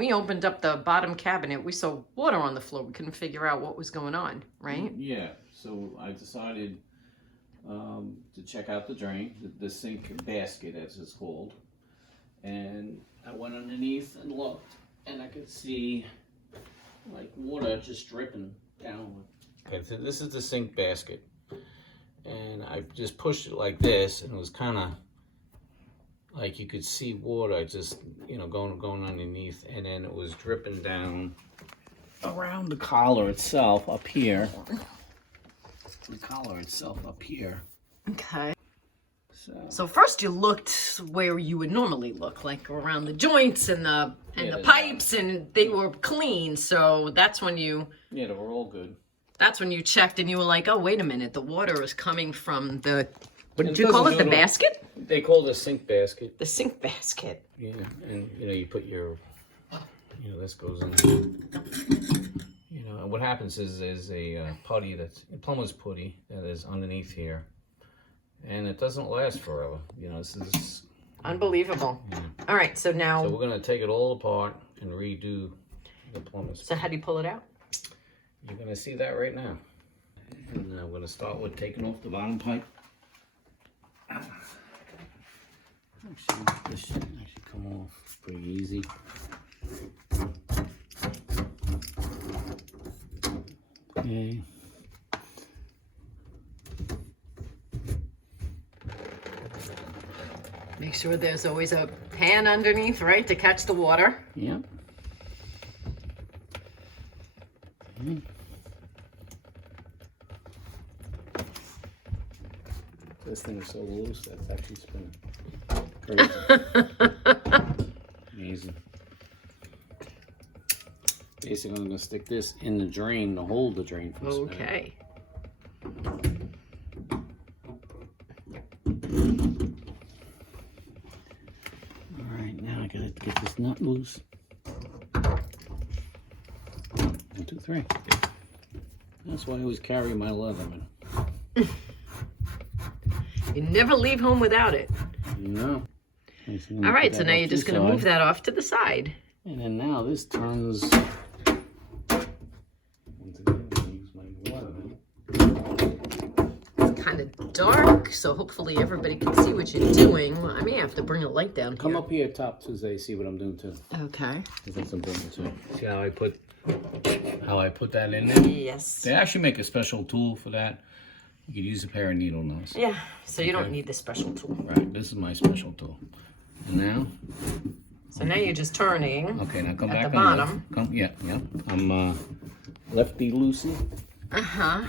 we opened up the bottom cabinet, we saw water on the floor. We couldn't figure out what was going on, right? Yeah, so I decided to check out the drain, the sink basket as it's called. And I went underneath and looked, and I could see like water just dripping down. Okay, so this is the sink basket. And I just pushed it like this, and it was kind of like you could see water just, you know, going underneath, and then it was dripping down around the collar itself up here. The collar itself up here. Okay. So first you looked where you would normally look, like around the joints and the pipes, and they were clean. So that's when you... Yeah, they were all good. That's when you checked and you were like, oh, wait a minute. The water is coming from the... What did you call it? The basket? They call it a sink basket. The sink basket. Yeah, and you know, you put your... You know, this goes in... You know, and what happens is there's a putty that's... A plumber's putty that is underneath here. And it doesn't last forever. You know, this is... Unbelievable. Yeah. All right, so now... So we're going to take it all apart and redo the plumber's. So how do you pull it out? You're going to see that right now. And we're going to start with taking off the bottom pipe. Actually, this should actually come off pretty easy. Okay. Make sure there's always a pan underneath, right, to catch the water. Yep. Okay. This thing is so loose that it's actually spinning. Crazy. Amazing. Basically, I'm going to stick this in the drain to hold the drain from spinning. Okay. Alright, now I got to get this nut loose. 1, 2, 3. That's why I always carry my Leatherman. You never leave home without it. No. All right, so now you're just going to move that off to the side. And then now this turns... It's kind of dark, so hopefully everybody can see what you're doing. Well, I may have to bring a light down here. Come up here top so they see what I'm doing too. Okay. That's important too. See how I put that in there? Yes. They actually make a special tool for that. You could use a pair of needle nose. Yeah, so you don't need the special tool. Right, this is my special tool. And now? So now you're just turning. Okay, now come back at the bottom. Yeah. I'm lefty loosey. Uh-huh.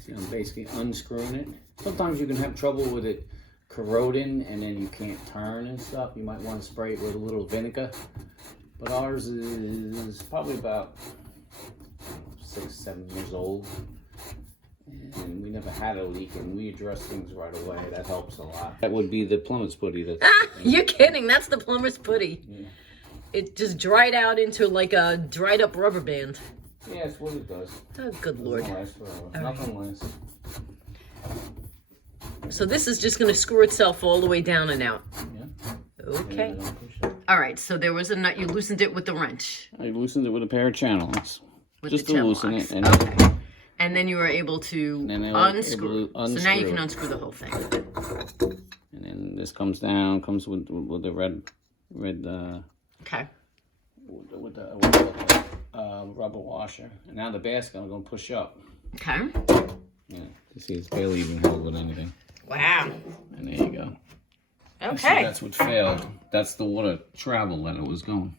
See, I'm basically unscrewing it. Sometimes you can have trouble with it corroding and then you can't turn and stuff. You might want to spray it with a little vinegar. But ours is probably about 6, 7 years old. And we never had a leak, and we address things right away. That helps a lot. That would be the plumber's putty. You're kidding. That's the plumber's putty. Yeah. It just dried out into like a dried up rubber band. Yeah, that's what it does. Oh, good Lord. It doesn't last forever. Nothing lasts. So this is just going to screw itself all the way down and out. Yeah. Okay. All right, so there was a nut. You loosened it with the wrench. I loosened it with a pair of channels. With just the to loosen it. And okay. And then you were able to unscrew. So now you can unscrew the whole thing. And then this comes down, comes with the red okay. With the rubber washer. And now the basket I'm going to push up. Okay. Yeah, you see it's barely even held with anything. Wow. And there you go. Okay. That's what failed. That's the water travel that it was going.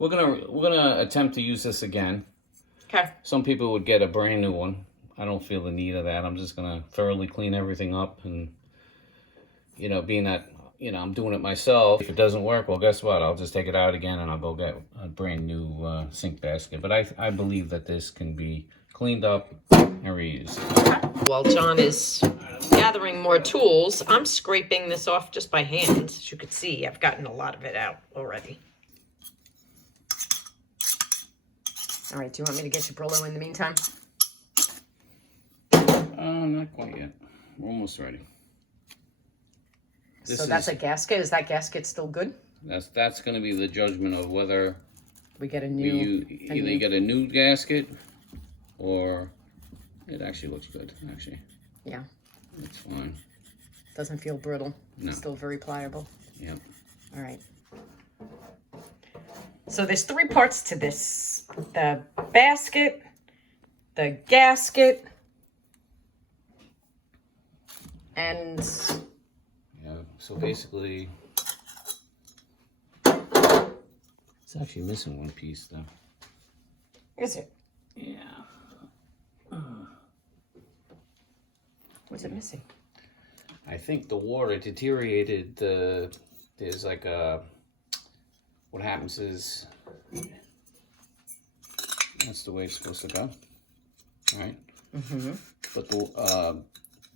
We're gonna attempt to use this again. Okay. Some people would get a brand new one. I don't feel the need of that. I'm just gonna thoroughly clean everything up, and you know, being that I'm doing it myself. If it doesn't work, well, guess what? I'll just take it out again and I'll go get a brand new sink basket. But I believe that this can be cleaned up and reused. While John is gathering more tools, I'm scraping this off just by hand. As you can see, I've gotten a lot of it out already. All right, do you want me to get you Brillo in the meantime? Not quite yet. We're almost ready. So that's a gasket. Is that gasket still good? That's going to be the judgment of whether we get a new... either get a new gasket or it actually looks good, actually. Yeah. It's fine. Doesn't feel brittle. No. Still very pliable. Yep. All right. So there's 3 parts to this. The basket, the gasket, and... Yeah, so basically... It's actually missing one piece, though. Is it? Yeah. What's it missing? I think the water deteriorated the... There's like a... What happens is... That's the way it's supposed to go. Right? Mm-hmm. But the,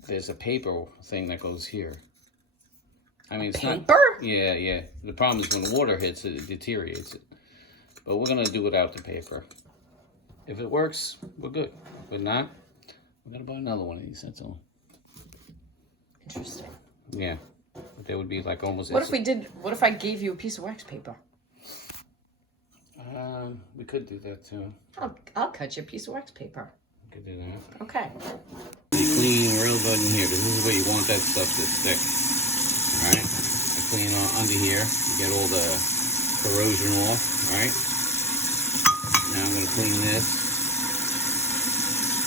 there's a paper thing that goes here. I mean, it's paper? Not... Yeah. The problem is when the water hits it, it deteriorates it. But we're going to do without the paper. If it works, we're good. If not, we're going to buy another one of these, that's all. Interesting. Yeah. But they would be like almost... What if I gave you a piece of wax paper? We could do that too. I'll cut you a piece of wax paper. We could do that. Okay. You clean real good in here, because this is where you want that stuff to stick. Alright? I clean under here. You get all the corrosion off, right? Now I'm going to clean this.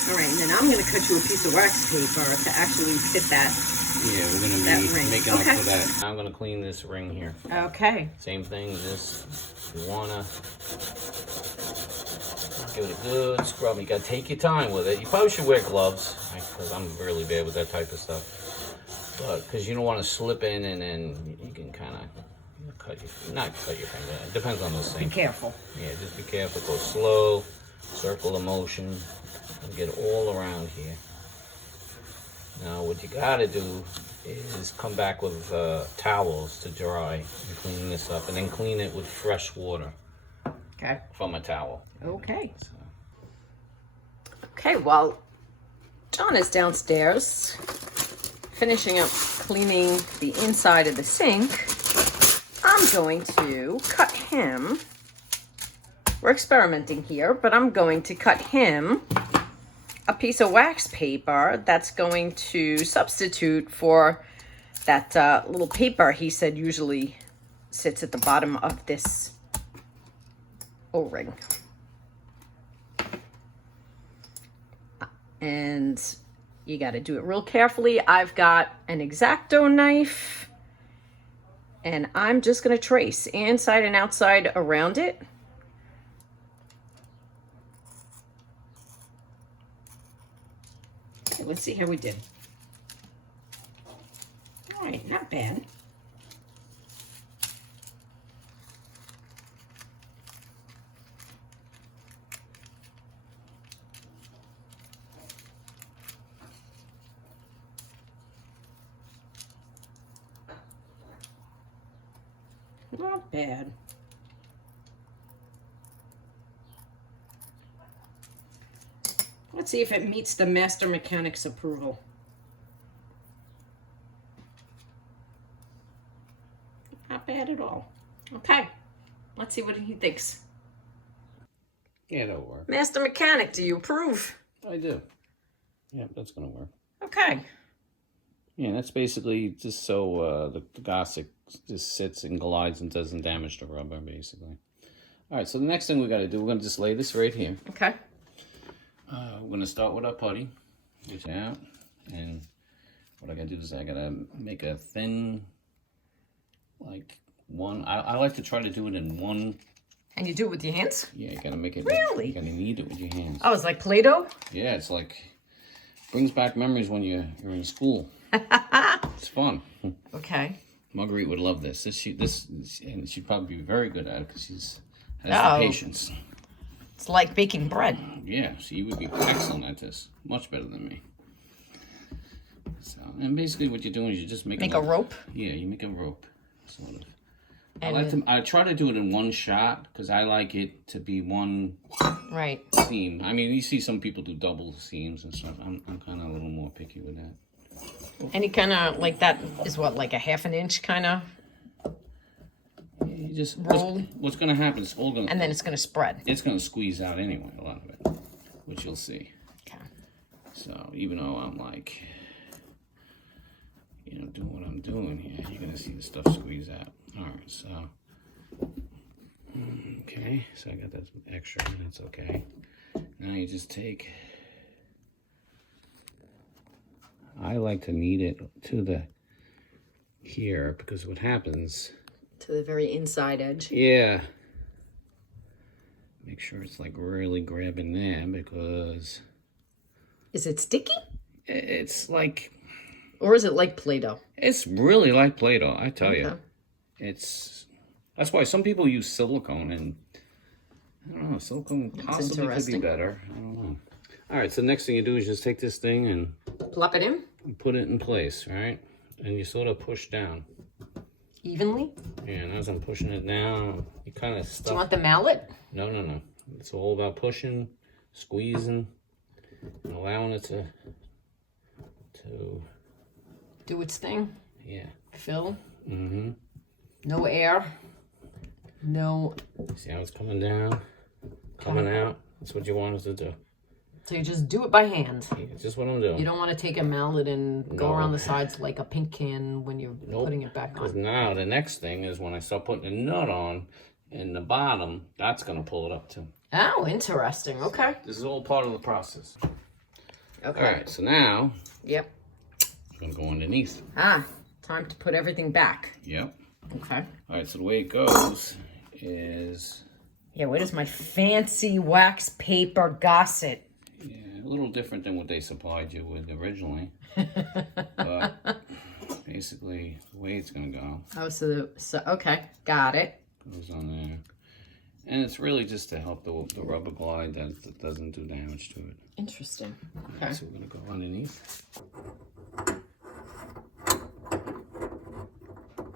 Alright, and then I'm going to cut you a piece of wax paper to actually fit that. Yeah, we're going to be making up for that. Now I'm going to clean this ring here. Okay. Same thing, this, if you want to give it a good scrub. You got to take your time with it. You probably should wear gloves, because I'm really bad with that type of stuff. But, because you don't want to slip in and then you can kind of not cut your finger. It depends on the sink. Be careful. Yeah, just be careful. Go slow, circle the motion, and get all around here. Now, what you gotta do is come back with towels to dry and clean this up, and then clean it with fresh water. Okay. From a towel. Okay. So. Okay, well, John is downstairs finishing up cleaning the inside of the sink. I'm going to cut him. We're experimenting here, but I'm going to cut him a piece of wax paper that's going to substitute for that little paper he said usually sits at the bottom of this O-ring. And you got to do it real carefully. I've got an X-Acto knife, and I'm just going to trace inside and outside around it. Okay, let's see how we did. All right, not bad. Not bad. Let's see if it meets the master mechanic's approval. Not bad at all. Okay, let's see what he thinks. Yeah, that'll work. Master mechanic, do you approve? I do. Yeah, that's gonna work. Okay. Yeah, that's basically just so the gasket just sits and glides and doesn't damage the rubber, basically. All right, so the next thing we got to do, we're going to just lay this right here. Okay. We're going to start with our putty. Get it out. And what I got to do is I got to make a thin, like one. I like to try to do it in one. And you do it with your hands? Yeah, you got to make it. Really? You got to knead it with your hands. Oh, it's like Play-Doh? Yeah, it's like, brings back memories when you're in school. It's fun. Okay. Marguerite would love this. And she'd probably be very good at it because has the patience. It's like baking bread. Yeah, she would be excellent at this. Much better than me. So, and basically what you're doing is you just make a rope? Yeah, you make a rope, sort of. And I try to do it in one shot because I like it to be one seam. I mean, you see some people do double seams and stuff. I'm kind of a little more picky with that. Any kind of, like that is what, like a 1/2 inch kind of? Yeah, just roll. What's going to happen is all going, and then it's going to spread. It's going to squeeze out anyway, a lot of it, which you'll see. Okay. So even though I'm like, you know, doing what I'm doing here, you're going to see the stuff squeeze out. All right, so okay, so I got that extra, and that's okay. Now you just take. I like to knead it to the here because what happens. To the very inside edge. Yeah. Make sure it's like really grabbing there because. Is it sticky? It's like. Or is it like Play-Doh? It's really like Play-Doh, I tell you. That's why some people use silicone, and I don't know, silicone possibly could be better. I don't know. All right, so the next thing you do is just take this thing and plop it in and put it in place, right? And you sort of push down evenly. Yeah, and as I'm pushing it down, you kind of stuff. Do you want the mallet? No. It's all about pushing, squeezing, and allowing it to do its thing. Yeah. Fill. Mm-hmm. No air. No. See how it's coming down, coming out. That's what you want us to do. So you just do it by hand. Yeah, just what I'm doing. You don't want to take a mallet and go around the sides like a pink can when you're putting it back on. Because now the next thing is when I start putting the nut on in the bottom, that's going to pull it up too. Oh, interesting. Okay. This is all part of the process. Okay. All right, so now. Yep. I'm going to go underneath. Time to put everything back. Yep. Okay. All right, so the way it goes is. Yeah, where does my fancy wax paper gasket? Yeah, a little different than what they supplied you with originally. But basically, the way it's going to go. Oh, so okay, got it. Goes on there. And it's really just to help the rubber glide that doesn't do damage to it. Interesting. Okay. Right, so we're going to go underneath.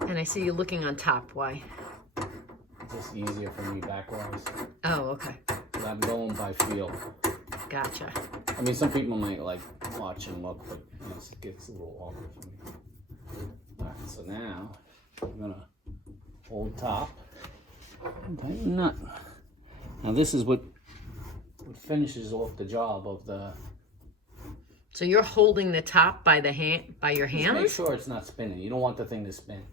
And I see you looking on top. Why? It's just easier for me backwise. Oh, okay. But I'm going by feel. Gotcha. I mean, some people might like watch and look, but it gets a little awkward for me. All right, so now I'm going to hold top and tighten nut. Now this is what finishes off the job of the. So you're holding the top by your hands? Just make sure it's not spinning. You don't want the thing to spin.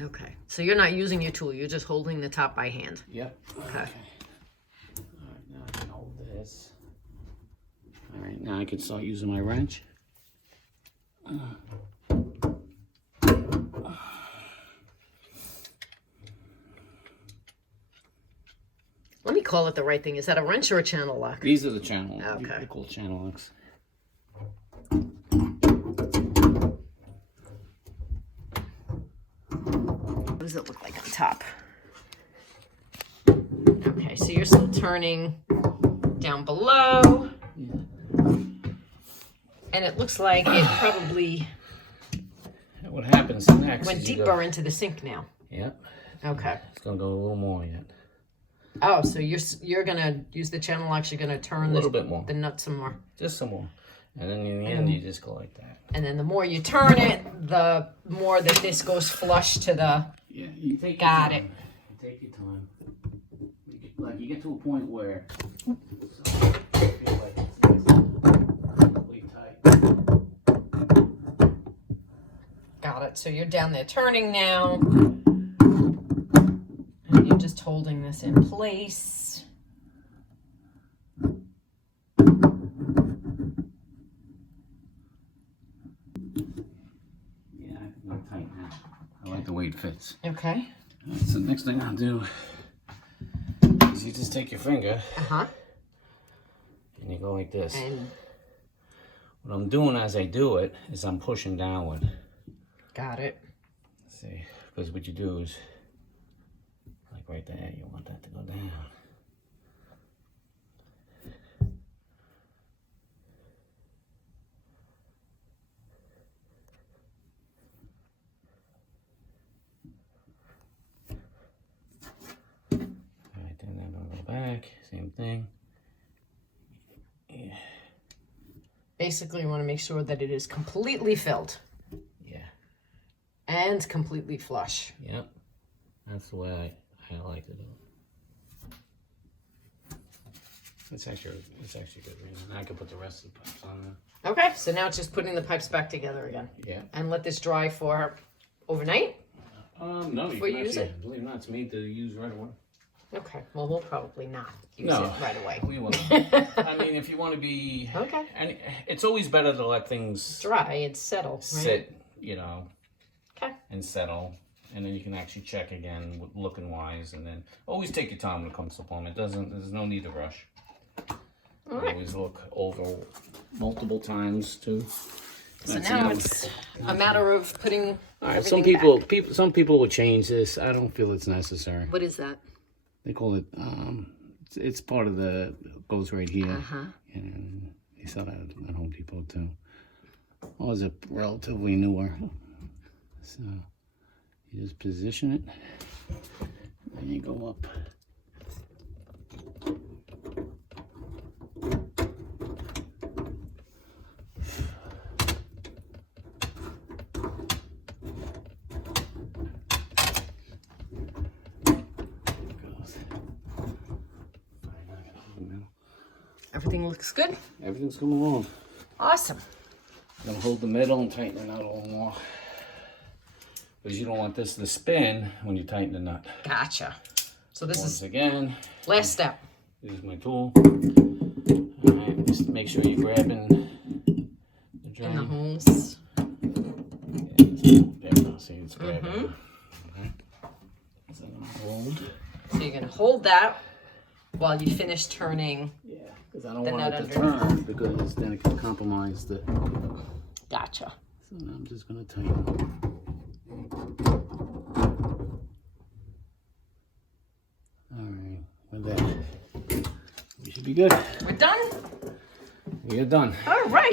Okay. So you're not using your tool. You're just holding the top by hand. Yep. Okay. All right, now I can hold this. All right, now I can start using my wrench. Let me call it the right thing. Is that a wrench or a channel lock? These are the channel. Okay. They're called channel locks. What does it look like on top? Okay, so you're still turning down below. Yeah. And it looks like it probably What happens next? went deeper into the sink now. Yep. Okay. It's gonna go a little more yet. Oh, so you're gonna use the channel locks. You're gonna turn a little bit more. The nut some more. Just some more. And then in the end, you just go like that. And then the more you turn it, the more that this goes flush to the. Yeah, you take Got your it. time. You take your time. You get to a point where you feel like it's really tight. Got it. So you're down there turning now. And you're just holding this in place. Yeah, I'm tight now. I like the way it fits. Okay. All right, so the next thing I'll do is you just take your finger and you go like this. And what I'm doing as I do it is I'm pushing downward. got it. See, because what you do is, like right there, you want that to go down. Alright, then I'm gonna go back, same thing. Yeah. Basically, you want to make sure that it is completely filled. Yeah. And completely flush. Yep. That's the way like it. It's actually good. And I can put the rest of the pipes on there. Okay, so now it's just putting the pipes back together again. Yeah. And let this dry for overnight? No, you Before can you use actually, believe it or not, it's made to use right away. Okay, well, we'll probably not use No, it right away. we won't. I mean, if you want to be... Okay. And it's always better to let things Dry and settle, right? sit, you know, Okay. and settle. And then you can actually check again, looking wise. And then always take your time when it comes to plumbing. There's no need to rush. All right. Always look over multiple times too. So now it's a matter of putting. All right. everything Some people will change this. I don't feel it's necessary. What is that? They call it. It's part of the goes right here. Uh-huh. And they sell that at Home Depot too. Oh, it's a relatively newer. So you just position it, and you go up. Everything looks good? Everything's coming along. Awesome. I'm gonna hold the middle and tighten it out a little more. Because you don't want this to spin when you tighten the nut. Gotcha. So this Once is again, last step. this is my tool. Alright, just make sure you're grabbing the drain. In the holes. Yeah, there we go. See, it's grabbing. Okay. So I'm gonna hold. So you're going to hold that while you finish turning. Yeah, because I don't The want nut it to underneath. turn because then it can compromise the. Gotcha. So now I'm just gonna tighten. Alright, with that, we should be good. We're done? We are done. All right.